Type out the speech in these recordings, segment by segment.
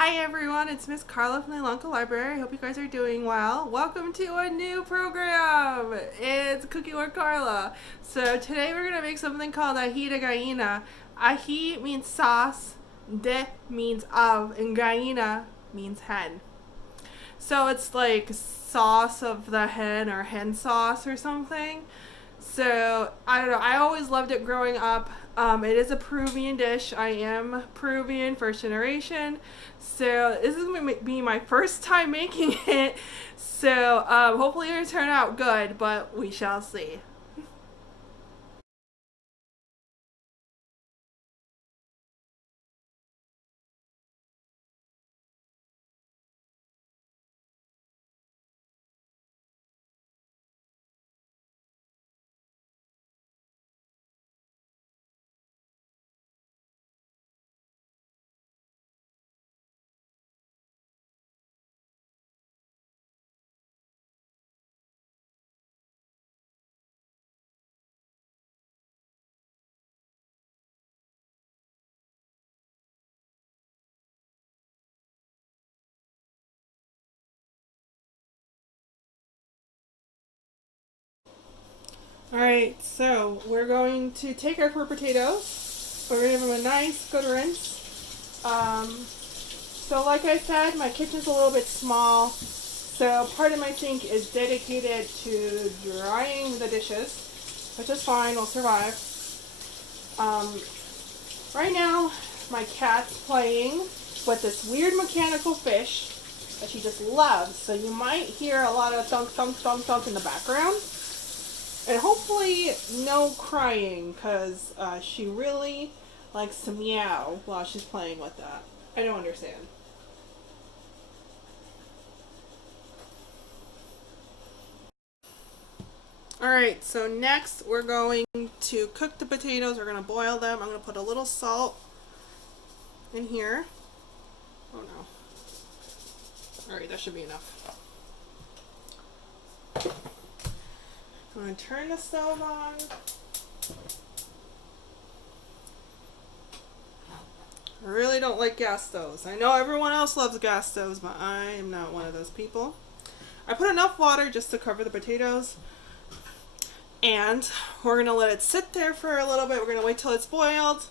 Hi everyone, it's Miss Carla from the Local Library. I hope you guys are doing well. Welcome to a new program. It's Cooking with Carla. So today we're gonna make something called aji de gallina. Aji means sauce, de means of, and gallina means hen. So it's like sauce of the hen or hen sauce or something. So I don't know. I always loved it growing up. It is a Peruvian dish. I am Peruvian, first generation. So this is going to be my first time making it. So hopefully it'll turn out good, but we shall see. Alright, so we're going to take our 4 potatoes. We're going to give them a nice good rinse. So like I said, my kitchen's a little bit small. So part of my sink is dedicated to drying the dishes, which is fine, we'll survive. Um, right now, my cat's playing with this weird mechanical fish that she just loves. So you might hear a lot of thunk, thunk, thunk, thunk in the background. And hopefully no crying, because she really likes to meow while she's playing with that. I don't understand. Alright, so next we're going to cook the potatoes. We're going to boil them. I'm going to put a little salt in here. Oh no. Alright, that should be enough. I'm going to turn the stove on. I really don't like gas stoves. I know everyone else loves gas stoves, but I am not one of those people. I put enough water just to cover the potatoes. And we're going to let it sit there for a little bit. We're going to wait till it's boiled.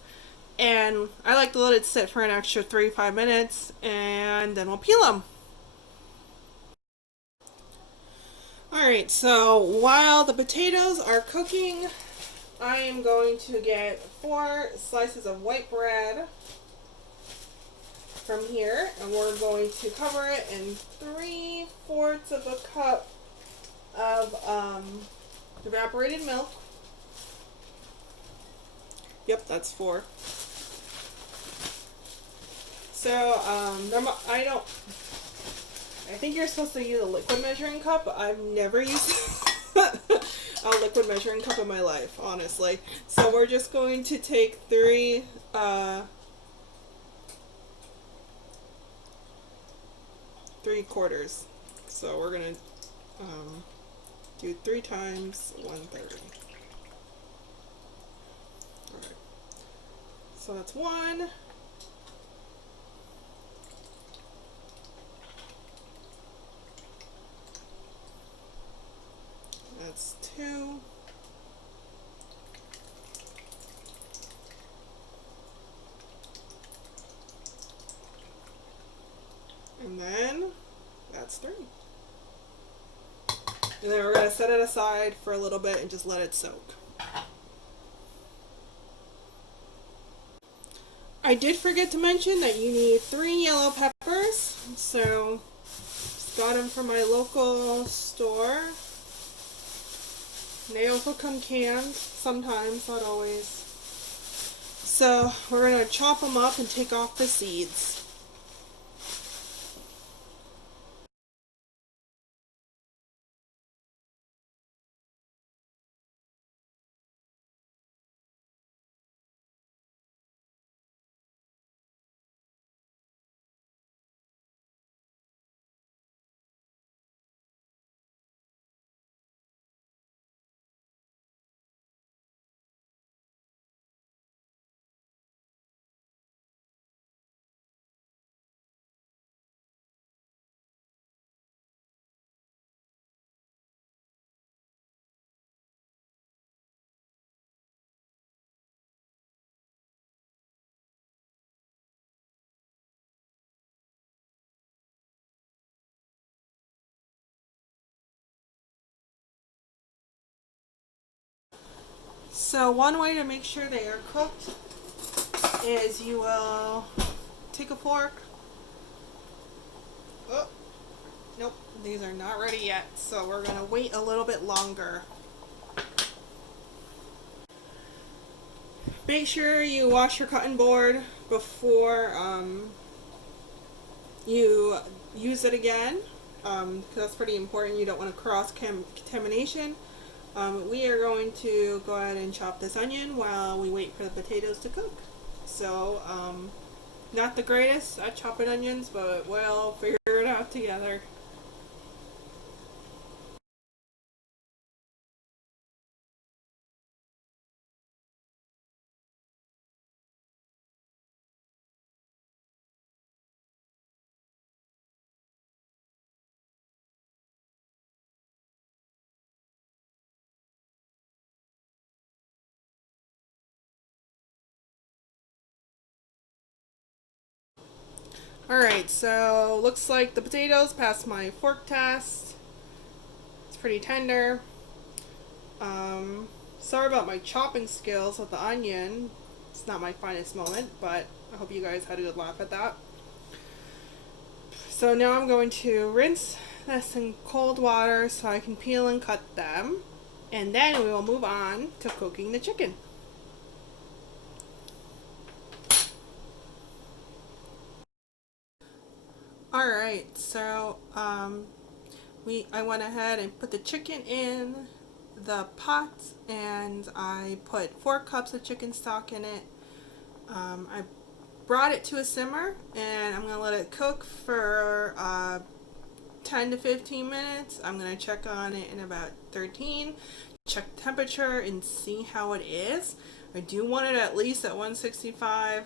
And I like to let it sit for an extra 3-5 minutes. And then we'll peel them. Alright, so while the potatoes are cooking, I am going to get 4 slices of white bread from here, and we're going to cover it in 3/4 of a cup of evaporated milk. Yep, that's 4. So I don't. I think you're supposed to use a liquid measuring cup, but I've never used a liquid measuring cup in my life, honestly. So we're just going to take 3/4. So we're gonna do 3 times 1/3. Alright. So that's 1. That's 2. And then that's 3. And then we're going to set it aside for a little bit and just let it soak. I did forget to mention that you need 3 yellow peppers. So just got them from my local store. They also come canned sometimes, not always. So we're going to chop them up and take off the seeds. So one way to make sure they are cooked is you will take a fork. Oh, nope, these are not ready yet, so we're gonna wait a little bit longer. Make sure you wash your cutting board before you use it again, because that's pretty important. You don't want to cross contamination. We are going to go ahead and chop this onion while we wait for the potatoes to cook. So, not the greatest at chopping onions, but we'll figure it out together. Alright, so looks like the potatoes passed my fork test. It's pretty tender. Sorry about my chopping skills with the onion. It's not my finest moment, but I hope you guys had a good laugh at that. So now I'm going to rinse this in cold water so I can peel and cut them. And then we will move on to cooking the chicken. Alright, so I went ahead and put the chicken in the pot, and I put 4 cups of chicken stock in it. I brought it to a simmer, and I'm going to let it cook for 10 to 15 minutes. I'm going to check on it in about 13, check temperature and see how it is. I do want it at least at 165.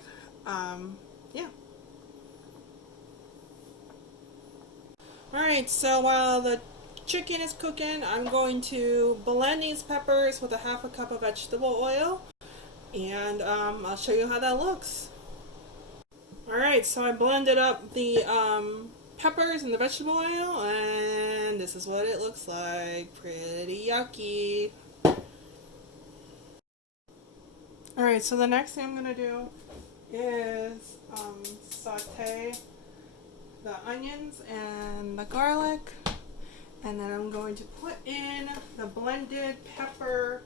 Yeah. Alright, so while the chicken is cooking, I'm going to blend these peppers with a half a cup of vegetable oil, and I'll show you how that looks. Alright, so I blended up the peppers and the vegetable oil, and this is what it looks like. Pretty yucky. Alright, so the next thing I'm going to do is saute the onions and the garlic, and then I'm going to put in the blended pepper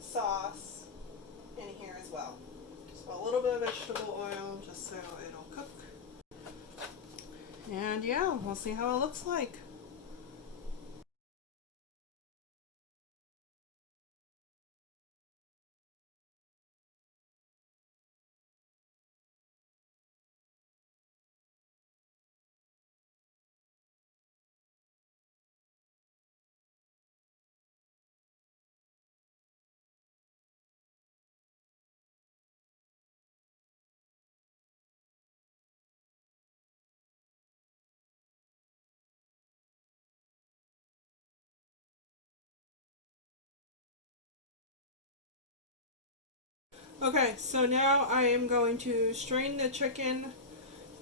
sauce in here as well. So a little bit of vegetable oil just so it'll cook. And yeah, we'll see how it looks like. Okay, so now I am going to strain the chicken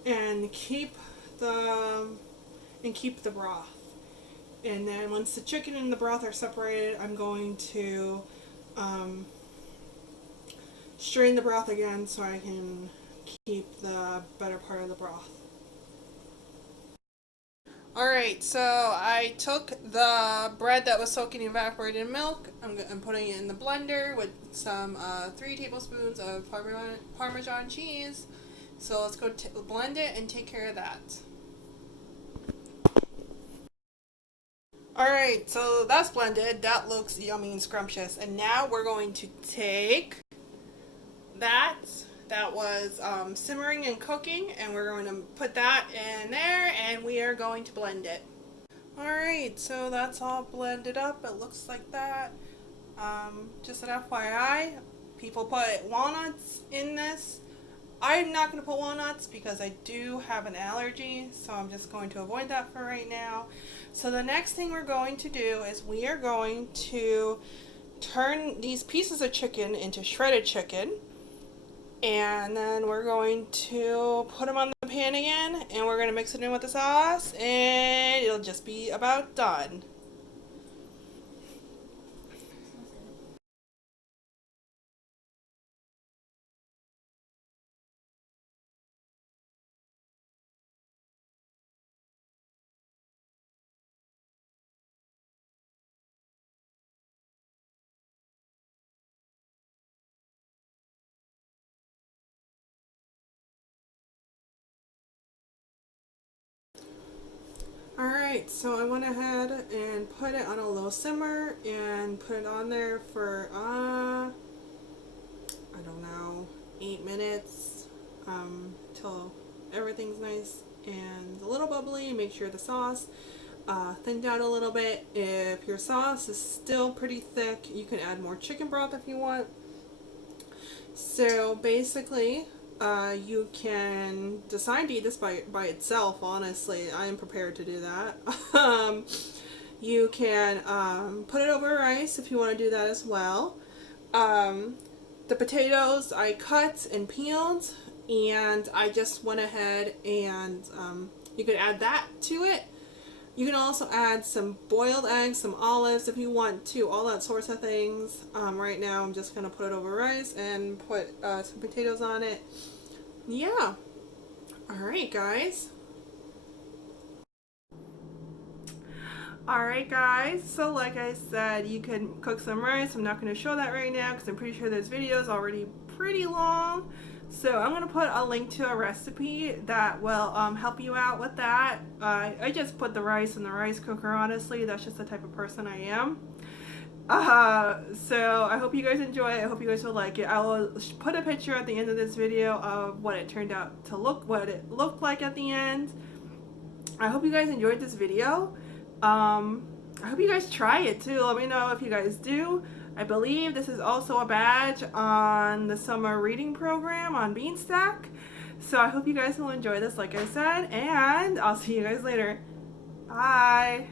and keep the broth. And then once the chicken and the broth are separated, I'm going to strain the broth again so I can keep the better part of the broth. Alright, so I took the bread that was soaking in evaporated milk. I'm putting it in the blender with some 3 tablespoons of Parmesan cheese. So let's go blend it and take care of that. Alright, so that's blended. That looks yummy and scrumptious. And now we're going to take that was simmering and cooking, and we're going to put that in there, and we are going to blend it. Alright, so that's all blended up. It looks like that. Just an FYI, people put walnuts in this. I'm not going to put walnuts because I do have an allergy, so I'm just going to avoid that for right now. So the next thing we're going to do is we are going to turn these pieces of chicken into shredded chicken, and then we're going to put them on the pan again, and we're going to mix it in with the sauce, and it'll just be about done. Alright, so I went ahead and put it on a low simmer and put it on there for, I don't know, 8 minutes, till everything's nice and a little bubbly. Make sure the sauce thinned out a little bit. If your sauce is still pretty thick, you can add more chicken broth if you want. So basically, you can decide to eat this by itself. Honestly, I am prepared to do that. You can put it over rice if you want to do that as well. The potatoes I cut and peeled, and I just went ahead and you could add that to it. You can also add some boiled eggs, some olives if you want to, all that sorts of things. Right now I'm just going to put it over rice and put some potatoes on it. Yeah. Alright guys. Alright guys, so like I said, you can cook some rice. I'm not going to show that right now because I'm pretty sure this video is already pretty long. So I'm going to put a link to a recipe that will help you out with that. I just put the rice in the rice cooker, honestly. That's just the type of person I am. So I hope you guys enjoy it. I hope you guys will like it. I will put a picture at the end of this video of what it turned out to look, what it looked like at the end. I hope you guys enjoyed this video. I hope you guys try it too. Let me know if you guys do. I believe this is also a badge on the summer reading program on Beanstack. So I hope you guys will enjoy this like I said, and I'll see you guys later. Bye!